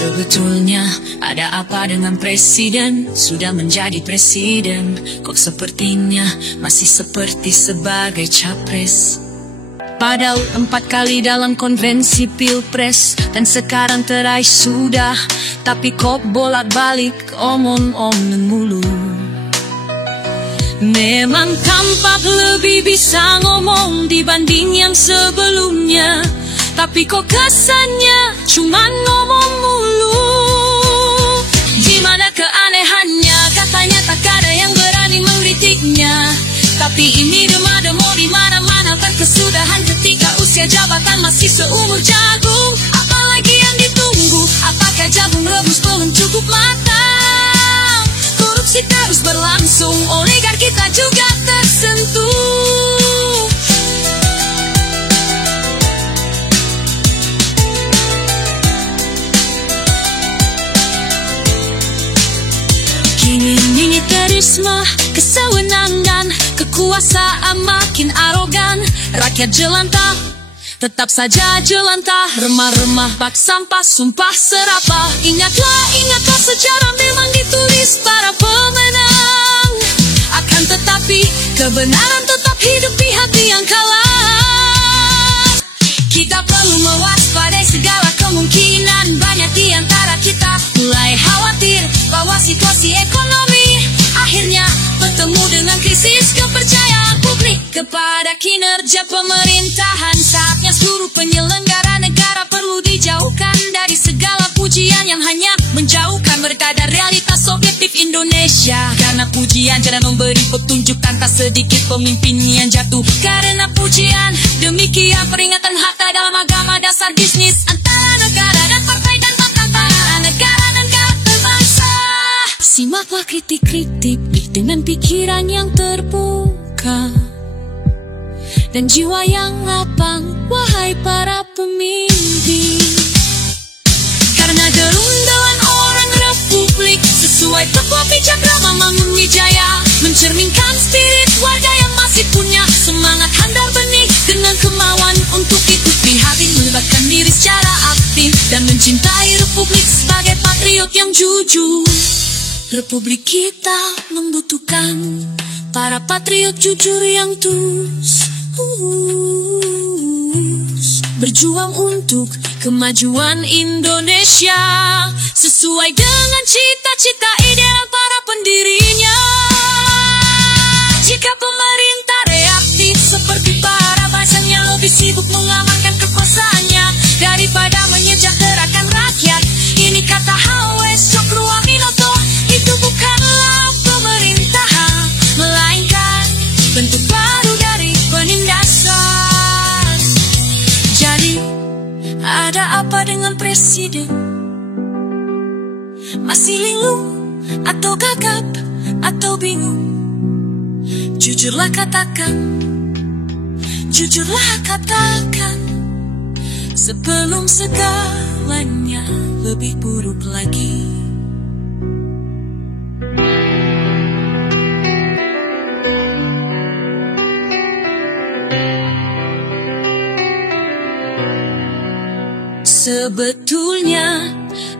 Sebetulnya ada apa dengan presiden? Sudah menjadi presiden, kok sepertinya masih seperti sebagai capres. Padahal 4 kali dalam konvensi pilpres, dan sekarang terakhir sudah, tapi kok bolak-balik omong-omong mulu. Memang tampak lebih bisa ngomong dibanding yang sebelumnya, tapi kok kesannya cuman ngomong mulu. Gimana keanehannya, katanya tak ada yang berani mengkritiknya, tapi ini demo-demo di mana-mana kan kesudahan ketika usia jabatan masih seumur jagung. Apalagi yang ditunggu, apakah jagung rebus belum cukup matang? Korupsi terus berlangsung, oligarki kita juga tersentuh. Kini militerisme, kesewenangan, kekuasaan makin arogan. Rakyat jelantah, tetap saja jelantah. Remah-remah bak sampah, sumpah serapah. Ingatlah, ingatlah sejarah memang ditulis para pemenang. Akan tetapi kebenaran tetap hidup di hati yang kalah. Kita perlu mewaspadai segala kemungkinan. Banyak di antara kita mulai khawatir bahwa situasi ekonomi akhirnya bertemu dengan krisis kepercayaan publik kepada kinerja pemerintahan. Saatnya seluruh penyelenggara negara perlu dijauhkan dari segala pujian yang hanya menjauhkan mereka dari realitas objektif Indonesia. Karena pujian jarang memberi petunjuk, tak sedikit pemimpin yang jatuh karena pujian. Demikian peringatan harta dalam agama dasar bisnis antara negara dan partai dan antara negara dan bangsa. Simaklah kritik-kritik dengan pikiran yang terbuka dan jiwa yang lapang, wahai para pemimpin. Karena derun-deruan orang republik sesuai tepat bijak Mangun Wijaya, mencerminkan spirit warga yang masih punya semangat handal benih dengan kemauan untuk ikut prihatin, melibatkan diri secara aktif dan mencintai republik sebagai patriot yang jujur. Republik kita membutuhkan para patriot jujur yang tulus, berjuang untuk kemajuan Indonesia sesuai dengan cita-cita ideal para pendirinya. Jika pemerintah reaktif seperti para bahasanya, lebih sibuk mengamankan kekuasaannya daripada menyejahterakan rakyat. Ini kata H.W. Cokroaminoto, itu bukanlah pemerintahan, melainkan bentuk baru dari penindasan. Jadi, ada apa dengan presiden? Masih linglung atau gagap atau bingung? Jujurlah katakan, jujurlah katakan, sebelum segalanya lebih buruk lagi. Sebetulnya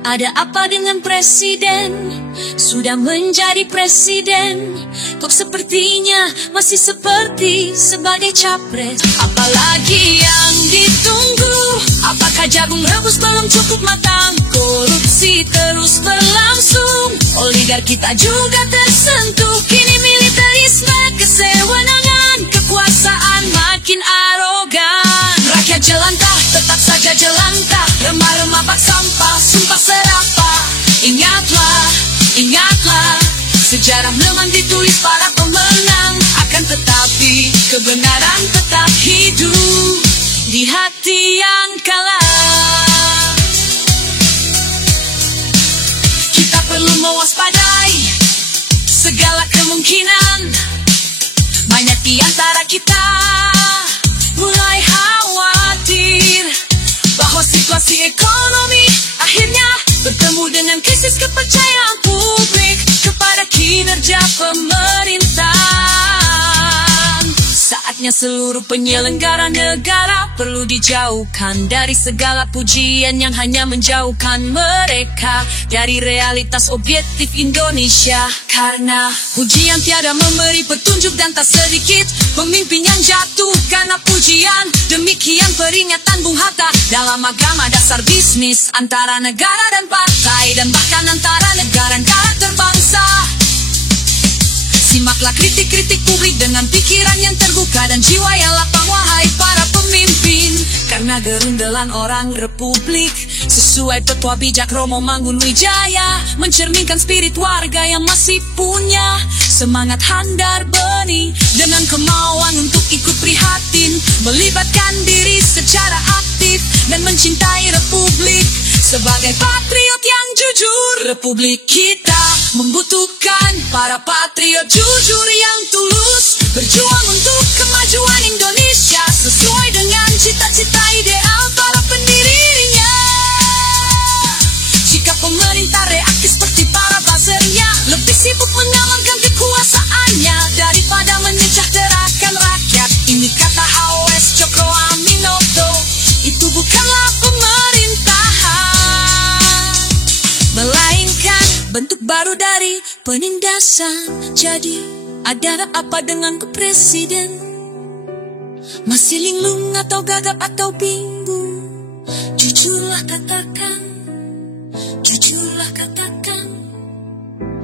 ada apa dengan presiden? Sudah menjadi presiden, kok sepertinya masih seperti sebagai capres. Apalagi yang ditunggu, apakah jagung rebus belum cukup matang? Korupsi terus berlangsung, oligarki kita juga tersentuh. Kini militerisme, kesewenangan, kekuasaan makin arogan. Rakyat jelantah, tetap saja jelantah. Remah-remah bak sampah, sumpah serapah. Ingatlah, ingatlah, sejarah memang ditulis para pemenang. Akan tetapi kebenaran tetap hidup di hati yang kalah. Kita perlu mewaspadai segala kemungkinan. Banyak di antara kita mulai khawatir bahwa situasi ekonomi akhirnya bertemu dengan krisis kepercayaan publik kepada kinerja pemerintahan. Saat Saatnya seluruh penyelenggara negara perlu dijauhkan dari segala pujian yang hanya menjauhkan mereka dari realitas objektif Indonesia. Karena pujian tiada memberi petunjuk dan tak sedikit pemimpin yang jatuh karena pujian. Demikian peringatan Bung Hatta dalam agama dasar bisnis antara negara dan partai, dan bahkan antara negara dan karakter bangsa. Simaklah kritik-kritik publik dengan pikiran yang terbuka dan jiwa yang lapang, wahai para pemimpin. Karena gerundelan orang republik sesuai petua bijak Romo Manggunwijaya mencerminkan spirit warga yang masih punya semangat handar benih dengan kemauan untuk ikut prihatin, melibatkan diri secara aktif dan mencintai republik. Sebagai patriot yang jujur, republik kita membutuhkan para patriot jujur yang tulus, berjuang untuk kemajuan Indonesia sesuai dengan cita-cita ideal para pendirinya. Jika pemerintah reaktif seperti para buzzernya, lebih sibuk mengamankan kekuasaannya daripada menyejahterakan rakyat. Ini kata Awes Cokro Aminoto, itu bukanlah pemerintahan, melainkan bentuk baru dari penindasan. Jadi ada apa dengan presiden? Masih linglung atau gagap atau bingung? Jujurlah katakan, jujurlah katakan,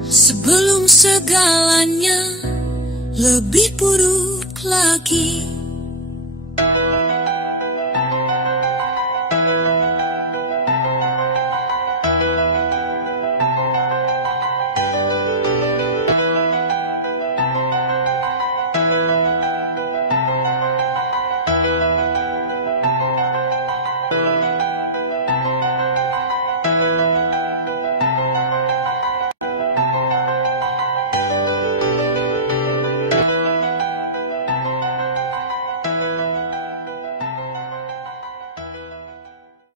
sebelum segalanya lebih buruk lagi.